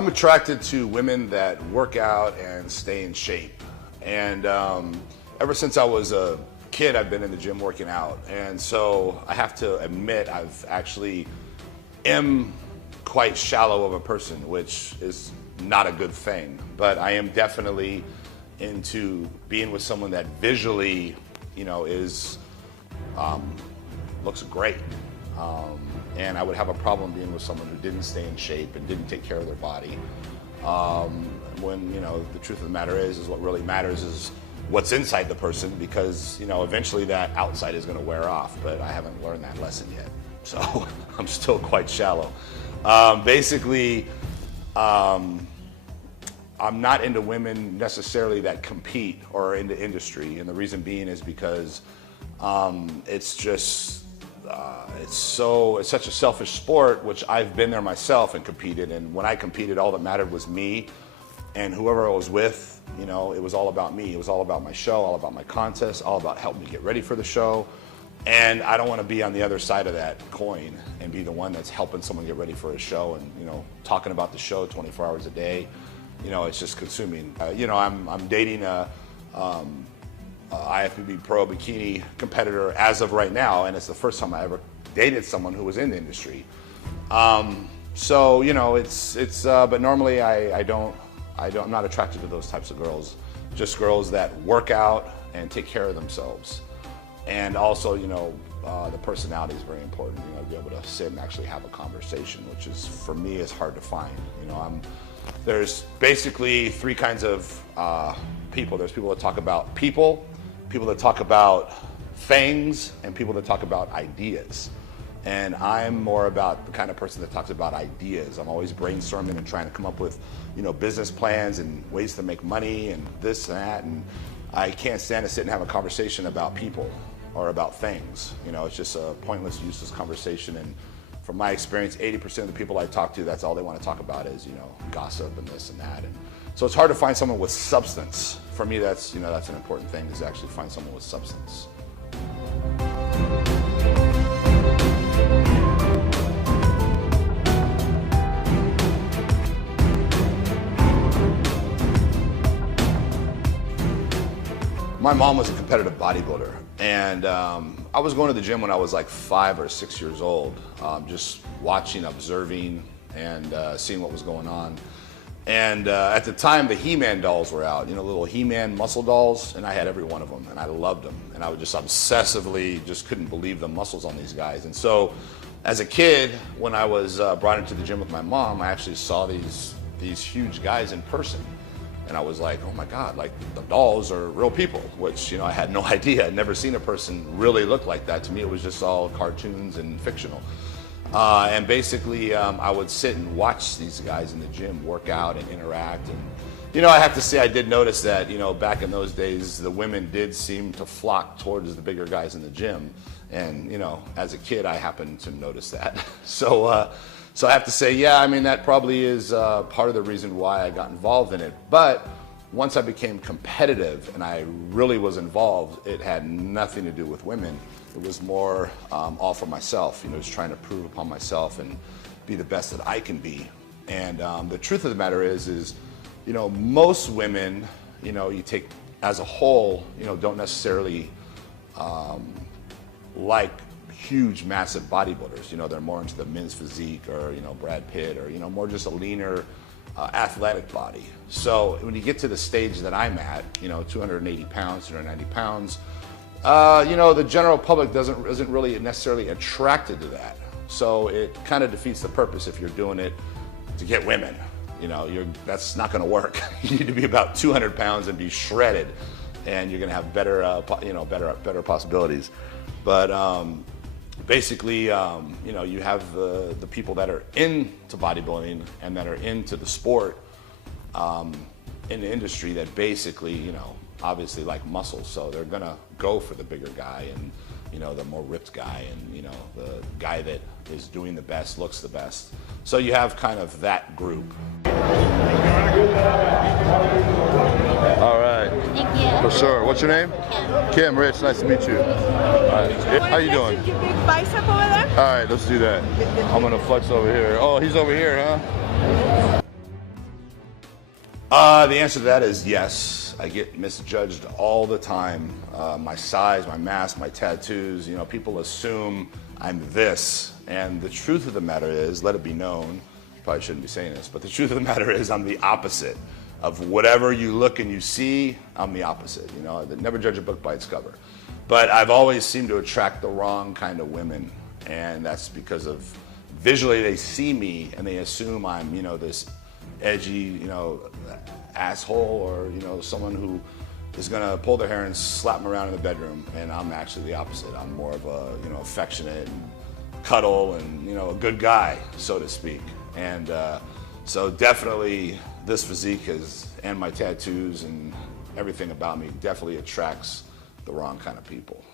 I'm attracted to women that work out and stay in shape. And ever since I was a kid, I've been in the gym working out. And so I have to admit, I've actually am quite shallow of a person, which is not a good thing. But I am definitely into being with someone that visually, you know, is looks great. And I would have a problem being with someone who didn't stay in shape and didn't take care of their body. When, you know, the truth of the matter is what really matters is what's inside the person, because, you know, eventually that outside is going to wear off, but I haven't learned that lesson yet. So I'm still quite shallow. Basically, I'm not into women necessarily that compete or into industry, and the reason being is because it's just it's such a selfish sport, which I've been there myself and competed. And when I competed, all that mattered was me, and whoever I was with, you know, it was all about me. It was all about my show, all about my contest, all about helping me get ready for the show. And I don't want to be on the other side of that coin and be the one that's helping someone get ready for a show and, you know, talking about the show 24 hours a day. You know, it's just consuming. You know, I'm dating a IFBB Pro Bikini competitor as of right now, and it's the first time I ever dated someone who was in the industry. So, you know, but normally I'm not attracted to those types of girls. Just girls that work out and take care of themselves. And also, you know, the personality is very important. You know, to be able to sit and actually have a conversation, which is, for me, is hard to find. You know, there's basically three kinds of people. There's people that talk about people that talk about things, and people that talk about ideas. And I'm more about the kind of person that talks about ideas. I'm always brainstorming and trying to come up with, you know, business plans and ways to make money and this and that. And I can't stand to sit and have a conversation about people or about things. You know, it's just a pointless, useless conversation. And from my experience, 80% of the people I talk to, that's all they want to talk about is, you know, gossip and this and that. And so it's hard to find someone with substance. For me, that's, you know, that's an important thing, is to actually find someone with substance. My mom was a competitive bodybuilder, and I was going to the gym when I was like 5 or 6 years old, just watching, observing, and seeing what was going on. And at the time, the He-Man dolls were out, you know, little He-Man muscle dolls, and I had every one of them, and I loved them. And I would just obsessively just couldn't believe the muscles on these guys. And so as a kid, when I was brought into the gym with my mom, I actually saw these huge guys in person. And I was like, oh my God, like, the dolls are real people, which, you know, I had no idea. I'd never seen a person really look like that. To me, it was just all cartoons and fictional. And basically, I would sit and watch these guys in the gym work out and interact. And, you know, I have to say, I did notice that, you know, back in those days, the women did seem to flock towards the bigger guys in the gym. And, you know, as a kid, I happened to notice that. So I have to say, yeah, I mean, that probably is part of the reason why I got involved in it. But once I became competitive and I really was involved, it had nothing to do with women. It was more all for myself, you know, just trying to prove upon myself and be the best that I can be. And the truth of the matter is, you know, most women, you know, you take as a whole, you know, don't necessarily like huge, massive bodybuilders. You know, they're more into the men's physique, or, you know, Brad Pitt, or, you know, more just a leaner, athletic body. So when you get to the stage that I'm at, you know, 280 pounds, 290 pounds, you know, the general public isn't really necessarily attracted to that. So it kind of defeats the purpose if you're doing it to get women. You know, that's not going to work. You need to be about 200 pounds and be shredded, and you're going to have better, you know, better possibilities. But basically, you know, you have the people that are into bodybuilding and that are into the sport in the industry that basically, you know, obviously like muscles, so they're gonna go for the bigger guy and, you know, the more ripped guy, and, you know, the guy that is doing the best, looks the best. So you have kind of that group. All right. Thank you. For sure. What's your name? Kim. Kim, Rich, nice to meet you. All right. How you doing? Your big bicep over there? All right, let's do that. I'm gonna flex over here. Oh, he's over here, huh? The answer to that is yes. I get misjudged all the time. My size, my mass, my tattoos, you know, people assume I'm this. And the truth of the matter is, let it be known, probably shouldn't be saying this, but the truth of the matter is I'm the opposite. Of whatever you look and you see, I'm the opposite. You know, I never judge a book by its cover. But I've always seemed to attract the wrong kind of women. And that's because of visually they see me and they assume I'm, you know, this edgy, you know, asshole, or, you know, someone who is gonna pull their hair and slap them around in the bedroom. And I'm actually the opposite. I'm more of a, you know, affectionate and cuddle and, you know, a good guy, so to speak. And so definitely this physique and my tattoos and everything about me definitely attracts the wrong kind of people.